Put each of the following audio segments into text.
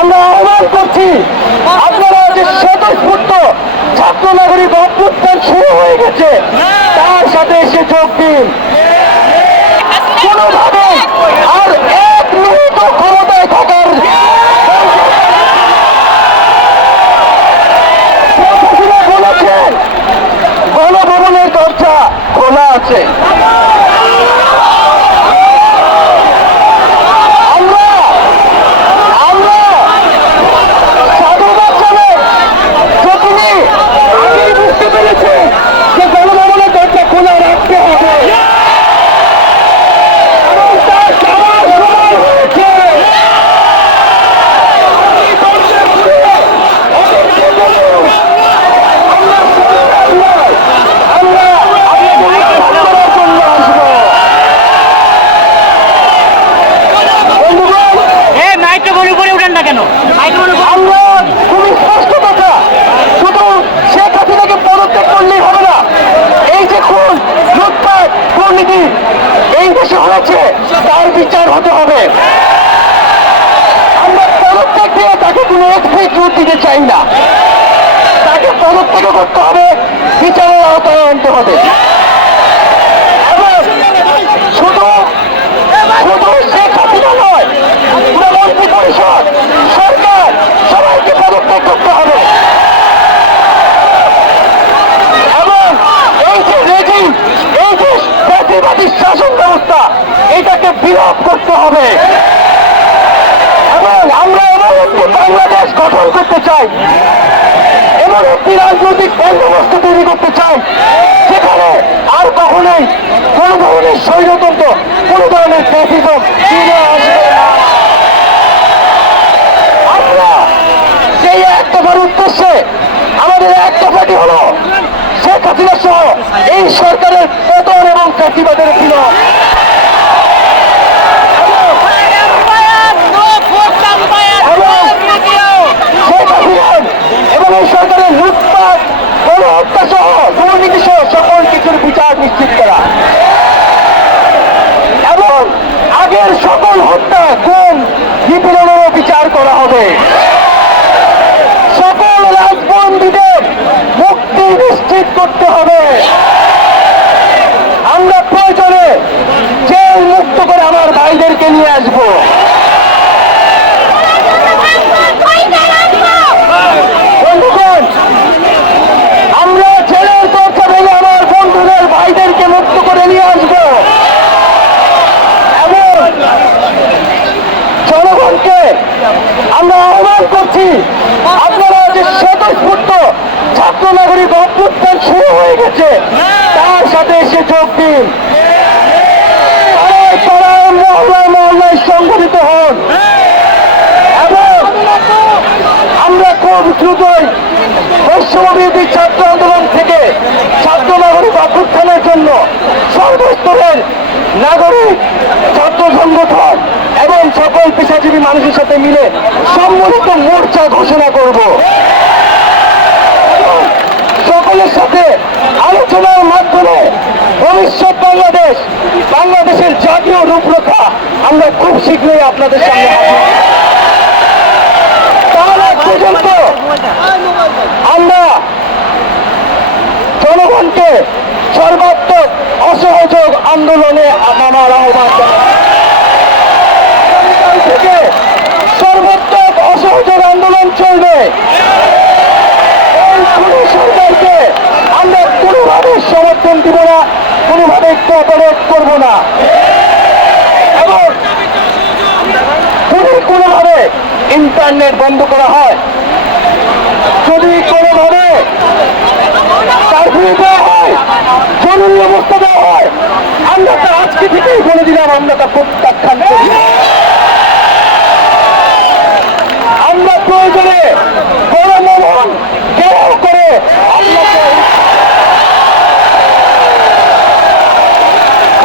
আমরা আহ্বান করছি, আপনারা যে স্বতঃস্ফূর্ত ছাত্র নাগরিক অভ্যুত্থান শুরু হয়ে গেছে, তার সাথে এসে যোগ দিন কোনোভাবে আর এক মিনিট ক্ষমতায় থাকার প্রশাসনে বলেছেন গণভবনের দরজা খোলা আছে আমরা আমরা সাধুবাদ জানাই যে তিনি আগেই বুঝতে পেরেছেন যে গণভবনের দরজা খোলা রাখতে হবে এবং তার যাওয়ার সময় হয়েছে। আপনি দরজা খুলে ওদেরকে বলুন, আমরা শরীর নয়, আমরা আপনাদের উদ্ধার করার জন্য আসব। বন্ধুগণ, এ মাইক্রোফোন উপরে উঠেন না কেন? খুবই স্পষ্ট কথা। শুধু শেখ হাসিনাকে পদত্যাগ করলেই হবে না। এই যে খুন, লুটপাট, দুর্নীতি, এই দেশে হয়েছে, তার বিচার হতে হবে। আমরা পদত্যাগ দিয়ে তাকে কোনো এক্সিট রুট দিতে চাই না। তাকে পদত্যাগ করতে হবে, বিচারের আওতায় আনতে হবে এবং শুধু শুধু শেখ হাসিনা নয় পুরো মন্ত্রী পরিষদ সরকার সবাইকে পদত্যাগ করতে হবে এবং এই যে রেজিম এই যে জাতিবাদী শাসন ব্যবস্থা এটাকে করতে হবে। এবং আমরা এমন একটি বাংলাদেশ গঠন করতে চাই। এমন একটি রাজনৈতিক বন্দোবস্ত তৈরি করতে চাই। যেখানে আর কখনোই কোন ধরনের স্বৈরতন্ত্র, কোন ধরনের ফ্যাসিজম ফিরে আসবে আমরা সেই এক দফার উদ্দেশ্যে আমাদের এক দফাটি হলো শেখ হাসিনা সহ এই সরকারের পতন এবং ফ্যাসিবাদের বিলোপ শেখ হাসিনা সরকারের লুটপাট গণহত্যা সহ দুর্নীতি সহ সকল কিছুর বিচার নিশ্চিত করা। এবং আগের সকল হত্যা কোন নিপীড়নেরও বিচার করা হবে সকল রাজবন্দীদের মুক্তি নিশ্চিত করতে হবে আমরা প্রয়োজনে জেল মুক্ত করে আমার ভাইদেরকে নিয়ে আসব বন্ধুগণ আমরা জেলের দরজা ভেঙে আমার বন্ধুদের ভাইদেরকে মুক্ত করে নিয়ে আসব এবং জনগণকে আমরা আহ্বান করছি আপনারা যে স্বতঃস্ফূর্ত ছাত্র নাগরিক অভ্যুত্থান শুরু হয়ে গেছে। তার সাথে এসে যোগ দিন। মহল্লায় মহল্লায় সংগঠিত হন। এবং আমরা খুব দ্রুতই বৈশ্যবিরোধী ছাত্র আন্দোলন থেকে ছাত্র নাগরিক অভ্যুত্থানের জন্য সর্বস্তরের নাগরিক ছাত্র সংগঠন এবং সকল পেশাজীবী মানুষের সাথে মিলে সম্মিলিত মোর্চা ঘোষণা করব এবং সকলের সাথে আলোচনার মাধ্যমে ভবিষ্যৎ বাংলাদেশ, বাংলাদেশের জাতীয় রূপরেখা আমরা খুব শীঘ্রই আপনাদের সামনে তার পর্যন্ত আমরা জনগণকে সর্বাত্মক অসহযোগ আন্দোলনে নামার আহ্বান। থেকে সর্বাত্মক অসহযোগ আন্দোলন চলবে সরকারকে আমরা কোনোভাবে সমর্থন দিব না, কোনোভাবে কোঅপারেট করব না। এবং যদি কোনোভাবে ইন্টারনেট বন্ধ করা হয়, যদি কোনোভাবে কারফিউ দেওয়া হয়, জরুরি অবস্থা দেওয়া হয়, আমরা তা আজকে থেকেই বলে দিলাম, আমরা তা প্রত্যাখ্যান করি। আমরা প্রয়োজনে গণভবন ঘেরাও করে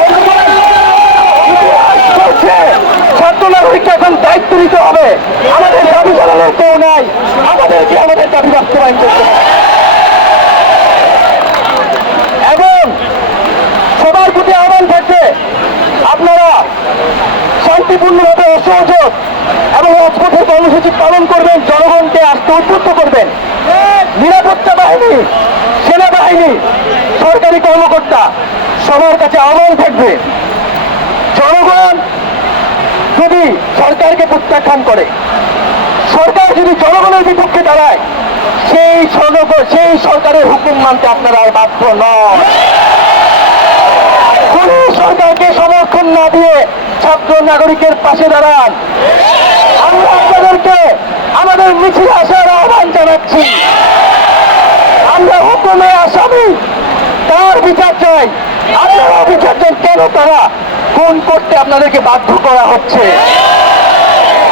আপনাকে ইতিহাস করছে ছাত্র নাগরিককে এখন দায়িত্ব নিতে হবে আমাদের দাবি জানানোর কেউ নাই আমাদেরকে আমাদের দাবি বাস্তবায়ন করতে হবে এবং সবার প্রতি আহ্বান থাকছে অসহযোগ এবং রাজপথে কর্মসূচি সরকারকে উদ্বুদ্ধ করবেন। নিরাপত্তা বাহিনী, সেনাবাহিনী, সরকারি কর্মকর্তা, সবার কাছে আহ্বান থাকবে, জনগণ যদি সরকারকে প্রত্যাখ্যান করে, সরকার যদি জনগণের বিপক্ষে দাঁড়ায়, সেই সেই সরকারের হুকুম মানতে আপনারা বাধ্য নন। কোন সরকারকে সমর্থন না দিয়ে ছাত্র নাগরিকের পাশে দাঁড়ান। আমরা আপনাদেরকে আমাদের মিছিল আসার আহ্বান জানাচ্ছি। আমরা হুকুমে আসামি। তার বিচার চাই। আপনারা বিচার চান কেন তারা? কোন করতে আপনাদেরকে বাধ্য করা হচ্ছে?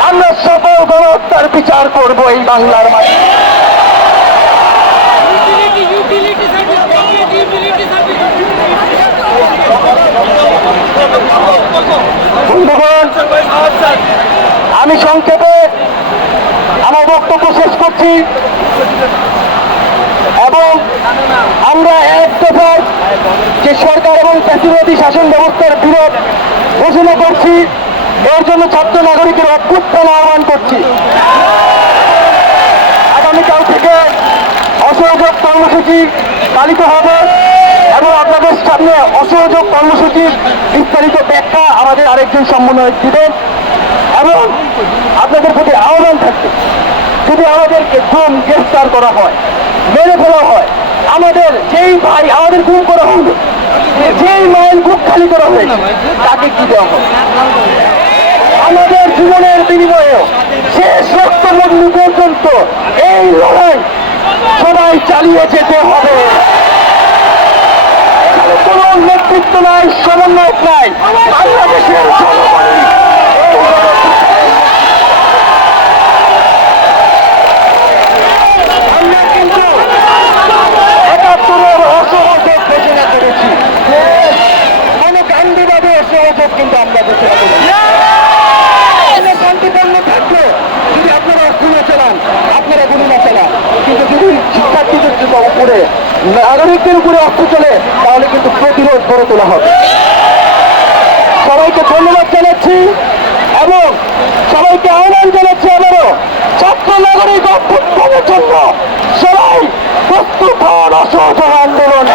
আমরা সকল গণহত্যার বিচার করব এই বাংলার মাঠে আমি সংক্ষেপে আমার বক্তব্য শেষ করছি। এবং আমরা এক দফায় যে সরকার এবং প্যাসিবাদী শাসন ব্যবস্থার বিরোধ ঘোষণা করছি, এর জন্য ছাত্র নাগরিকের অভ্যুত্থান আহ্বান করছি। আগামীকাল থেকে অসহযোগ কর্মসূচি পালিত হবে এবং আপনাদের সামনে অসহযোগ কর্মসূচির বিস্তারিত ব্যাখ্যা আমাদের আরেকজন সমন্বয় দিবেন। এবং আপনাদের প্রতি আহ্বান থাকবে যদি আমাদেরকে গুম, গ্রেফতার করা হয়, মেরে ফেলা হয়, আমাদের যেই ভাই, আমাদের গুম করা হবে, যেই মায়ের বুক খালি করা হয়েছে, তাকে কি দেওয়া হবে? আমাদের জীবনের বিনিময়ে শেষ রক্তবন্ধু পর্যন্ত এই লড়াই সবাই চালিয়ে যেতে হবে। কোনো নেতৃত্ব নাই, সমন্বয়ক নাই বাংলাদেশের জনগণই এই আমরা কিন্তু একাত্তরের অসহযোগ ঘোষণা করেছি কোনো কিন্তু আমরা করেছি আমরা শান্তিপূর্ণ যদি আপনারা চালান আপনারা না চালান কিন্তু যদি শিক্ষার্থীদের উপরে নাগরিকদের উপরে অস্ত্র চলে তাহলে কিন্তু প্রতিরোধ গড়ে তোলা হবে। সবাইকে ধন্যবাদ জানাচ্ছি এবং সবাইকে আহ্বান জানাচ্ছি আবারও ছাত্র নাগরিক অভ্যুত্থানের জন্য সবাই প্রস্তুত হন অসহযোগ আন্দোলন।